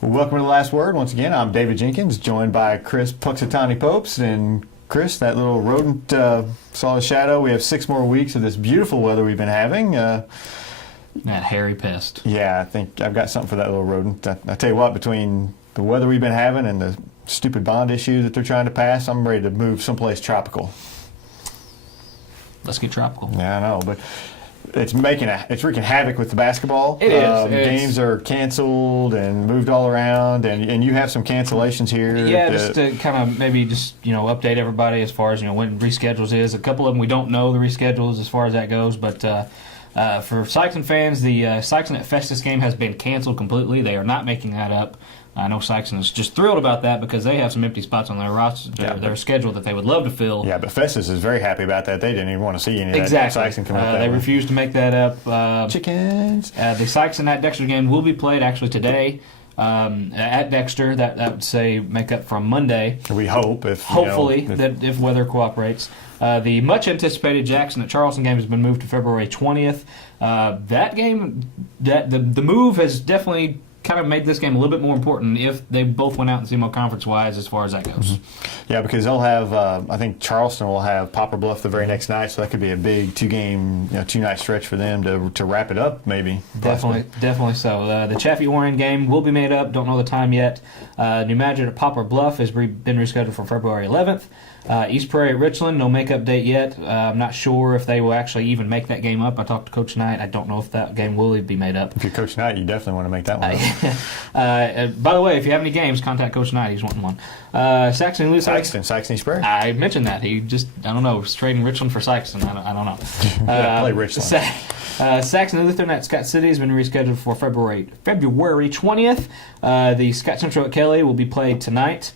Well, welcome to The Last Word. Once again, I'm David Jenkins, joined by Chris Puxatani Popes. And Chris, that little rodent saw a shadow. We have 6 more weeks of this beautiful weather we've been having. That hairy pest. Yeah, I think I've got something for that little rodent. I tell you what, between the weather we've been having and the stupid bond issue that they're trying to pass, I'm ready to move someplace tropical. Let's get tropical. Yeah, I know, but it's wreaking havoc with the basketball. It is. Games are canceled and moved all around, and you have some cancellations here. Yeah, just to kind of maybe just update everybody as far as when reschedules is. A couple of them we don't know the reschedules as far as that goes, but for Sykeston fans, the Sykeston at Festus game has been canceled completely. They are not making that up. I know Sykeston is just thrilled about that because they have some empty spots on their roster, their schedule that they would love to fill. Yeah, but Festus is very happy about that. They didn't even want to see any of that Sykeston come up. They refused to make that up. Chickens. The Sykeston at Dexter game will be played actually today at Dexter. That would say make up from Monday. We hope if weather cooperates. The much anticipated Jackson at Charleston game has been moved to February 20th. That game, the move has definitely kind of made this game a little bit more important if they both went out in SEMO conference-wise as far as that goes. Mm-hmm. Yeah, because they'll have, I think Charleston will have Poplar Bluff the very next night, so that could be a big 2-night stretch for them to wrap it up, maybe. Definitely so. The Chaffee-Warren game will be made up. Don't know the time yet. New Madrid at Poplar Bluff has been rescheduled for February 11th. East Prairie at Richland, no make-up date yet. I'm not sure if they will actually even make that game up. I talked to Coach Knight. I don't know if that game will be made up. If you're Coach Knight, you definitely want to make that one up. By the way, if you have any games, contact Coach Knight. He's wanting one. Sykeston East Prairie. I mentioned that. He just, I don't know, was trading Scott for Sykeston. I don't know. Play Richland. Saxon Lutheran at Scott City has been rescheduled for February 20th. The Scott Central at Kelly will be played tonight.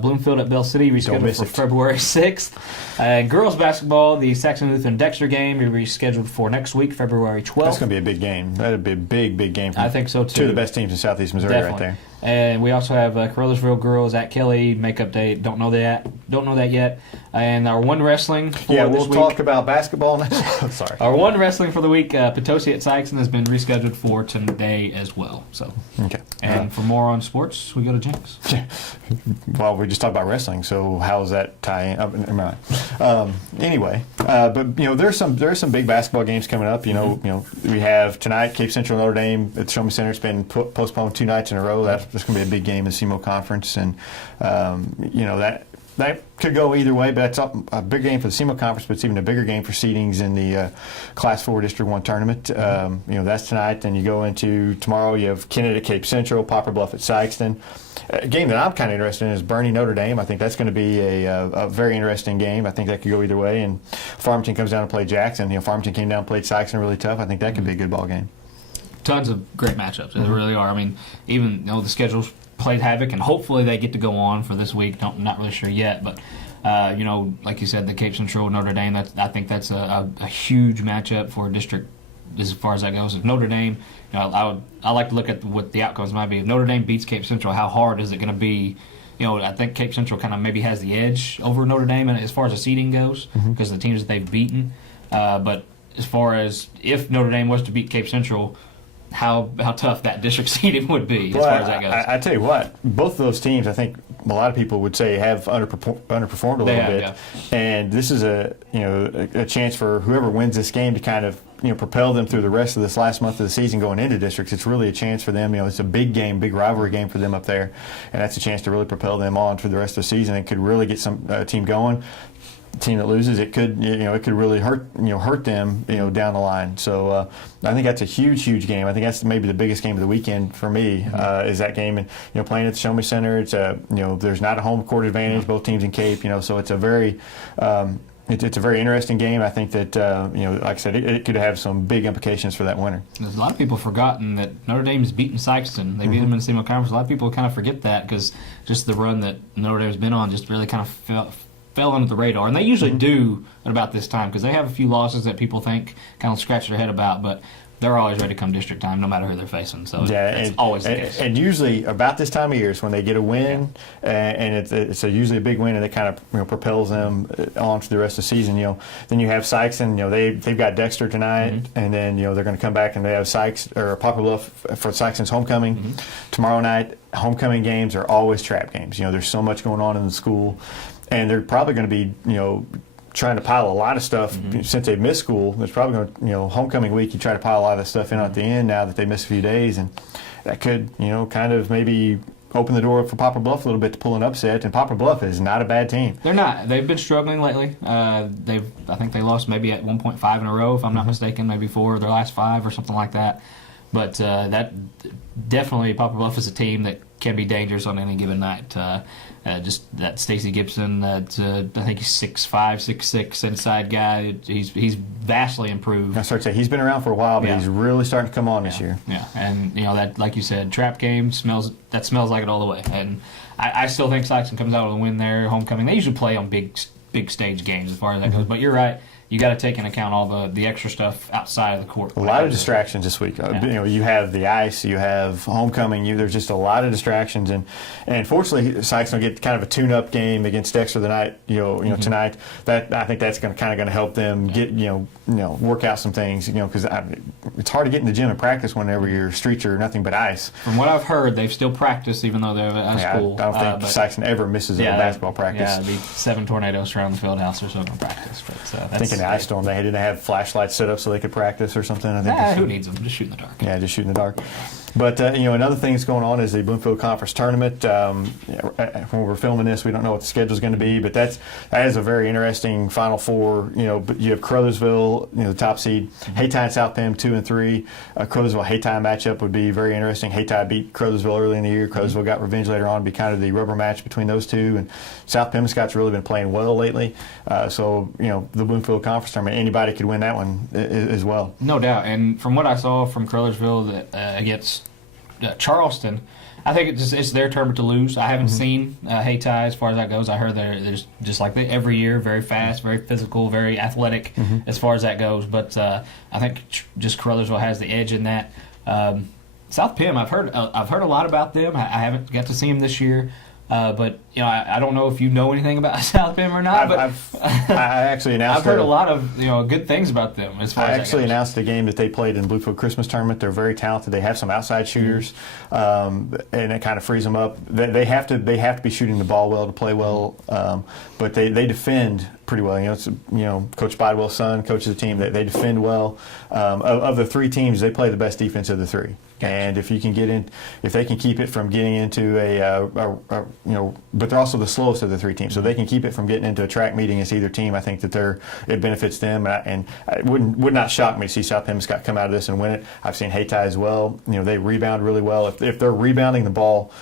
Bloomfield at Bell City rescheduled for February 6th. Girls basketball, the Saxon Lutheran Dexter game is rescheduled for next week, February 12th. That's going to be a big game. That would be a big game. I think so too. Two of the best teams in Southeast Missouri. Definitely. Right there. And we also have Carolsville girls at Kelly makeup date. Don't know that yet. And our one wrestling. We'll talk about basketball next. Sorry. Our one wrestling for the week, Potosi at Sykeston, has been rescheduled for today as well. So. Okay. And for more on sports, we go to Jenks. Well, we just talked about wrestling, so how does that tie in? Never mind. Anyway, but there's some big basketball games coming up. We have tonight Cape Central Notre Dame at the Show Me Center. It's been postponed 2 nights in a row. That's going to be a big game in the SEMO conference, and that could go either way. But that's a big game for the SEMO conference, but it's even a bigger game for seedings in the Class 4 District 1 tournament. That's tonight. Then you go into tomorrow. You have Kennett at Cape Central, Poplar Bluff at Sykeston. A game that I'm kind of interested in is Bernie Notre Dame. I think that's going to be a very interesting game. I think that could go either way. And Farmington comes down to play Jackson. Farmington came down and played Sykeston really tough. I think that could be a good ball game. Tons of great matchups. They really are. I mean, even the schedule's played havoc, and hopefully they get to go on for this week. Not really sure yet, but like you said, the Cape Central Notre Dame. I think that's a huge matchup for a district as far as that goes. If Notre Dame, I like to look at what the outcomes might be. If Notre Dame beats Cape Central, how hard is it going to be? I think Cape Central kind of maybe has the edge over Notre Dame as far as the seeding goes because of the teams that they've beaten. But as far as if Notre Dame was to beat Cape Central, how tough that district seeding would be as far as that goes. I tell you what, both of those teams, I think a lot of people would say have underperformed a little bit, yeah. And this is a chance for whoever wins this game to kind of propel them through the rest of this last month of the season going into districts. It's really a chance for them. It's a big game, big rivalry game for them up there, and that's a chance to really propel them on for the rest of the season. It could really get some team going. Team that loses, it could really hurt them down the line. So I think that's a huge game. I think that's maybe the biggest game of the weekend for me is that game. And playing at the Show Me Center, it's there's not a home court advantage. Both teams in Cape, so it's a very it's a very interesting game. I think that like I said, it could have some big implications for that winner. There's a lot of people forgotten that Notre Dame's beaten Sykeston. They beat them in the SEMO conference. A lot of people kind of forget that because just the run that Notre Dame's been on just really kind of fell under the radar, and they usually do at about this time because they have a few losses that people think kind of scratch their head about, but they're always ready to come district time no matter who they're facing. So it's always the case. And usually about this time of year is when they get a win, and it's usually a big win, and it kind of propels them on for the rest of the season. Then you have Sykeston. They've got Dexter tonight, and then they're going to come back and they have Poplar Bluff for Sykeston's homecoming tomorrow night. homecoming games are always trap games. There's so much going on in the school, and they're probably going to be, trying to pile a lot of stuff since they missed school. There's probably going to, homecoming week, you try to pile a lot of that stuff in at the end now that they missed a few days, and that could, kind of maybe open the door for Poplar Bluff a little bit to pull an upset. And Poplar Bluff is not a bad team. They're not. They've been struggling lately. I think they lost maybe at 1.5 in a row, if I'm not mistaken, maybe 4 of their last 5 or something like that. But that definitely, Poplar Bluff is a team that can be dangerous on any given night. Just that Stacey Gibson, that I think he's 6'5", 6'6", inside guy. He's vastly improved. I start to say he's been around for a while, but he's really starting to come on this year. Yeah, and that, like you said, trap game smells like it all the way. And I still think Sikeston comes out with a win there. Homecoming, they usually play on big stage games as far as that goes. But you're right. You got to take into account all the extra stuff outside of the court. A lot of distractions this week. You have the ice, you have homecoming. There's just a lot of distractions, and fortunately, Sykes will get kind of a tune-up game against Dexter tonight. Tonight. That I think that's going to help them get work out some things. Because it's hard to get in the gym and practice whenever your streets are nothing but ice. From what I've heard, they've still practiced even though they're at school. I don't think Sykeston ever misses a basketball practice. Yeah, it'd be 7 tornadoes surrounding the field house or so to practice. But that's the ice storm, they didn't have flashlights set up so they could practice or something. I think who needs them? Just shoot in the dark. Yeah, just shoot in the dark. But another thing that's going on is the Bloomfield Conference Tournament. When we're filming this, we don't know what the schedule is going to be, but that is a very interesting Final Four. But you have Crothersville, the top seed, Hayti and South Penn 2 and 3. Crothersville Hayti matchup would be very interesting. Hayti beat Crothersville early in the year. Crothersville got revenge later on. It'd be kind of the rubber match between those two. And South Pembroke's really been playing well lately. So the Bloomfield Conference Tournament, anybody could win that one as well. No doubt. And from what I saw from Crothersville against Charleston, I think it's their tournament to lose. I haven't seen Hayti as far as that goes. I heard they're just like every year, very fast, very physical, very athletic as far as that goes. But I think just Crothersville has the edge in that. South Penn, I've heard a lot about them. I haven't got to see them this year. But I don't know if you know anything about South Penn or not. I actually announced. I've heard a lot of good things about them. As far I as actually announced the game that they played in Bluefield Christmas Tournament. They're very talented. They have some outside shooters, and it kind of frees them up. They have to be shooting the ball well to play well, but they defend pretty well. It's Coach Bidwell's son coaches the team. They defend well. Of the 3 teams, they play the best defense of the 3. And if they can keep it from getting into but they're also the slowest of the 3 teams, so they can keep it from getting into a track meeting against either team. I think that it benefits them, and it would not shock me to see South Pembroke come out of this and win it. I've seen Hayti as well. They rebound really well. If they're rebounding the ball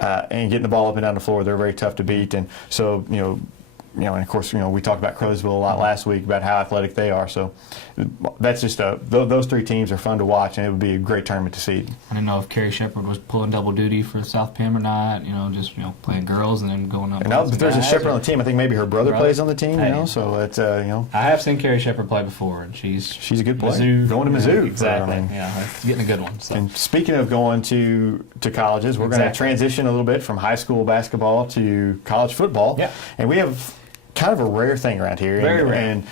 and getting the ball up and down the floor, they're very tough to beat. And so and of course, we talked about Crothersville a lot last week about how athletic they are. So that's just those 3 teams are fun to watch, and it would be a great tournament to see. I didn't know if Carrie Shepard was pulling double duty for South Penn or not. Just playing girls and then going up. But there's a Shepard on the team. I think maybe her brother plays on the team. So it's I have seen Carrie Shepard play before, and she's a good player. Mizzou, going to Mizzou. Exactly. It's getting a good one. So. And speaking of going to colleges, we're going to transition a little bit from high school basketball to college football. Yeah. And we have kind of a rare thing around here. Very rare. And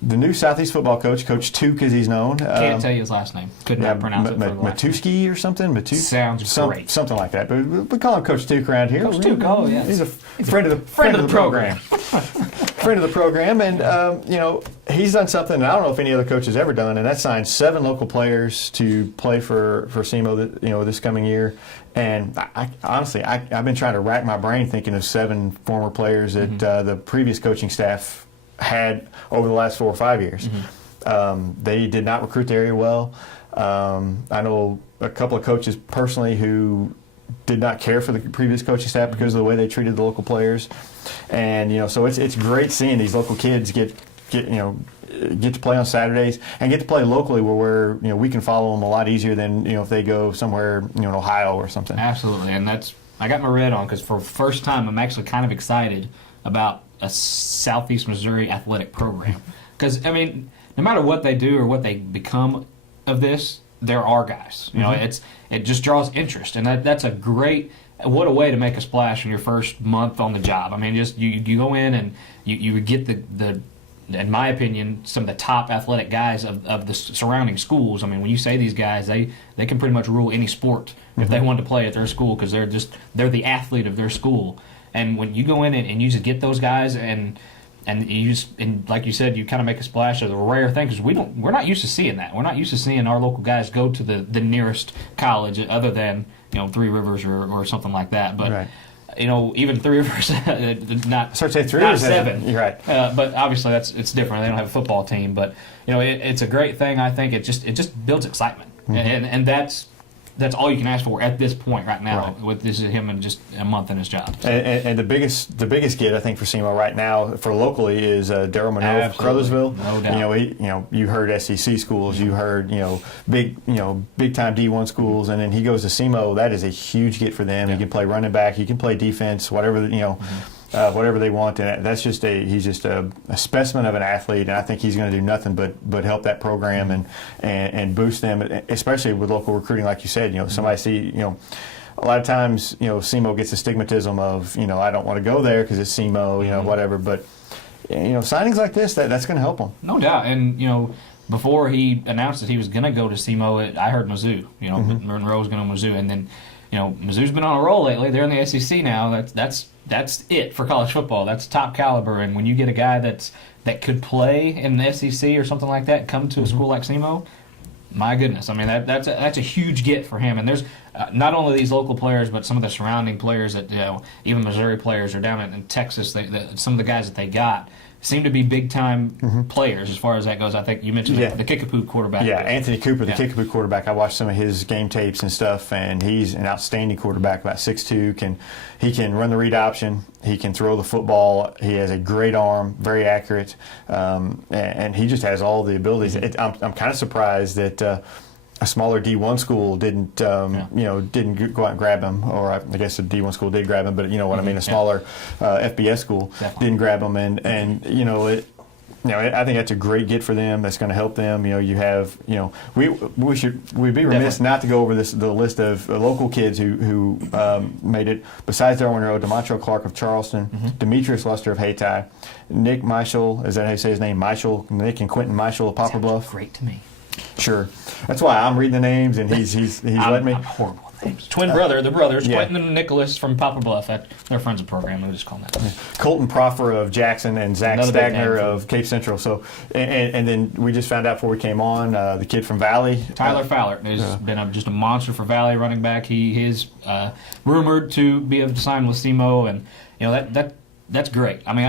the new Southeast football coach, Coach Took as he's known. Can't tell you his last name. Could not pronounce it for the last name. Matuski or something? Sounds great. Something like that. But we call him Coach Took around here. Coach Took, oh, yes. He's a friend of the program. Friend of the program. And, he's done something I don't know if any other coach has ever done, and that's signed 7 local players to play for SEMO this coming year. And honestly, I've been trying to rack my brain thinking of 7 former players that the previous coaching staff had over the last 4 or 5 years. They did not recruit the area well. I know a couple of coaches personally who did not care for the previous coaching staff because of the way they treated the local players. And so it's great seeing these local kids get to play on Saturdays and get to play locally where we can follow them a lot easier than if they go somewhere in Ohio or something. Absolutely, and I got my red on because for the first time I'm actually kind of excited about a Southeast Missouri athletic program because no matter what they do or what they become of this, there are guys. It just draws interest, and that's a great. What a way to make a splash in your first month on the job. Just you go in and you get the in my opinion, some of the top athletic guys of the surrounding schools. I mean, when you say these guys, they can pretty much rule any sport if they want to play at their school, because they're the athlete of their school. And when you go in and you just get those guys and like you said, you kind of make a splash of a rare thing, because we're not used to seeing that. We're not used to seeing our local guys go to the nearest college other than Three Rivers or something like that. But right. Even Three Rivers, not Three Rivers 7. You're right. But obviously it's different. They don't have a football team, but it's a great thing. I think it just builds excitement, and that's all you can ask for at this point right now. Right. With this is him in just a month in his job. So. And the biggest get I think for SEMO right now for locally is Daryl Monroe from Crothersville. No doubt. You heard SEC schools, you heard big time D1 schools, and then he goes to SEMO. That is a huge get for them. Yeah. He can play running back, he can play defense, whatever whatever they want, and that's he's just a specimen of an athlete, and I think he's going to do nothing but help that program and boost them, especially with local recruiting, like you said. Somebody see a lot of times SEMO gets the stigmatism of I don't want to go there because it's SEMO, whatever, but signings like this that's going to help them. No doubt, and before he announced that he was going to go to SEMO, I heard Mizzou. Monroe was going to Mizzou, and then Mizzou's been on a roll lately. They're in the SEC now. That's it for college football. That's top caliber. And when you get a guy that could play in the SEC or something like that, come to a school like SEMO, my goodness. I mean, that's a huge get for him. And there's not only these local players, but some of the surrounding players that even Missouri players are down in Texas. Some of the guys that they got seem to be big-time players as far as that goes. I think you mentioned the Kickapoo quarterback. Yeah, Anthony Cooper, the Kickapoo quarterback. I watched some of his game tapes and stuff, and he's an outstanding quarterback, about 6'2". He can run the read option. He can throw the football. He has a great arm, very accurate, and he just has all the abilities. I'm kind of surprised that a smaller D1 school didn't didn't go out and grab him, or I guess a D1 school did grab him, but what I mean, a smaller FBS school didn't grab him, and I think that's a great get for them. That's going to help them. You have we'd be remiss not to go over the list of local kids who made it. Besides Darwin Rowe, Demontre Clark of Charleston, Demetrius Luster of Hayti, Nick Michel, is that how you say his name? Nick and Quentin Michel of Poplar Bluff. Great to me. Sure, that's why I'm reading the names, and he's letting me. I'm horrible with names. Twin brother, the brothers, Quentin and Nicholas from Poplar Bluff. They're friends of the program. We'll just call them that. Colton Proffer of Jackson and Zach Stagner of Cape Central. So, and then we just found out before we came on the kid from Valley, Tyler Fowler, has been just a monster for Valley running back. He is rumored to be able to sign with SEMO, and that's great. I mean,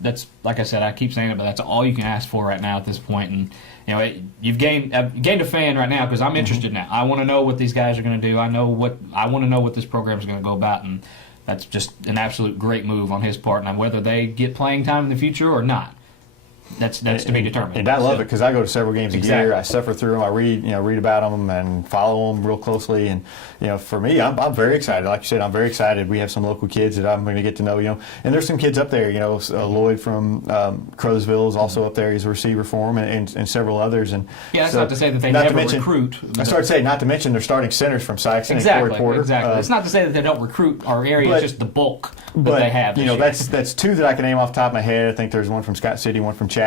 that's like I said, I keep saying it, but that's all you can ask for right now at this point. And you've gained a fan right now, because I'm interested now. I want to know what these guys are going to do. I want to know what this program is going to go about, and that's just an absolute great move on his part. Now, whether they get playing time in the future or not, that's to be determined. And I love it, because I go to several games a year. I suffer through them. I read about them and follow them real closely. And for me, I'm very excited. Like you said, I'm very excited. We have some local kids that I'm going to get to know. And there's some kids up there. Lloyd from Crothersville is also up there. He's a receiver for them, and several others. And that's not to say that they never recruit. I started to say, not to mention they're starting centers from Sykes and Corey Porter. Exactly. It's not to say that they don't recruit our area. It's just the bulk that they have. That's two that I can name off the top of my head. I think there's one from Scott City, one from Chaffee.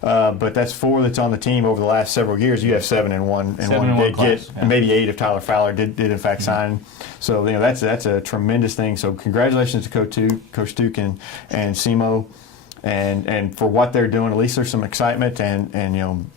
But that's four that's on the team over the last several years. You have 7 and 1, and one did get maybe 8 if Tyler Fowler did in fact sign. So that's a tremendous thing. So congratulations to Coach Duke and SEMO, and for what they're doing. At least there's some excitement, and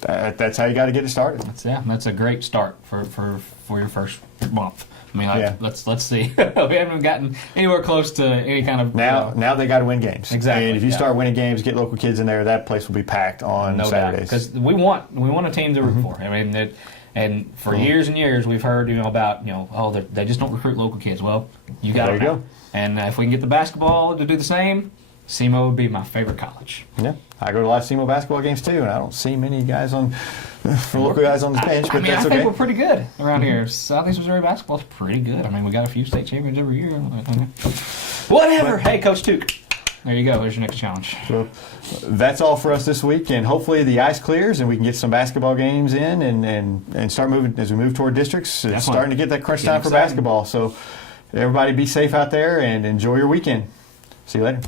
that's how you got to get it started. That's a great start for your first month. I mean, let's see. We haven't gotten anywhere close to any kind of... Now they got to win games. Exactly. And if you start winning games, get local kids in there, that place will be packed on Saturdays. Because we want a team to root for. I mean, and for years and years we've heard about they just don't recruit local kids. Well, you got to go. And if we can get the basketball to do the same, SEMO would be my favorite college. Yeah, I go to a lot of SEMO basketball games too, and I don't see many guys local guys on the bench, but that's okay. I think we're pretty good around here. Southeast Missouri basketball is pretty good. I mean, we got a few state champions every year. Whatever. Hey, Coach Duke. There you go. There's your next challenge. So that's all for us this week, and hopefully the ice clears and we can get some basketball games in and start moving as we move toward districts. It's starting to get that crunch time for basketball. So everybody be safe out there and enjoy your weekend. See you later.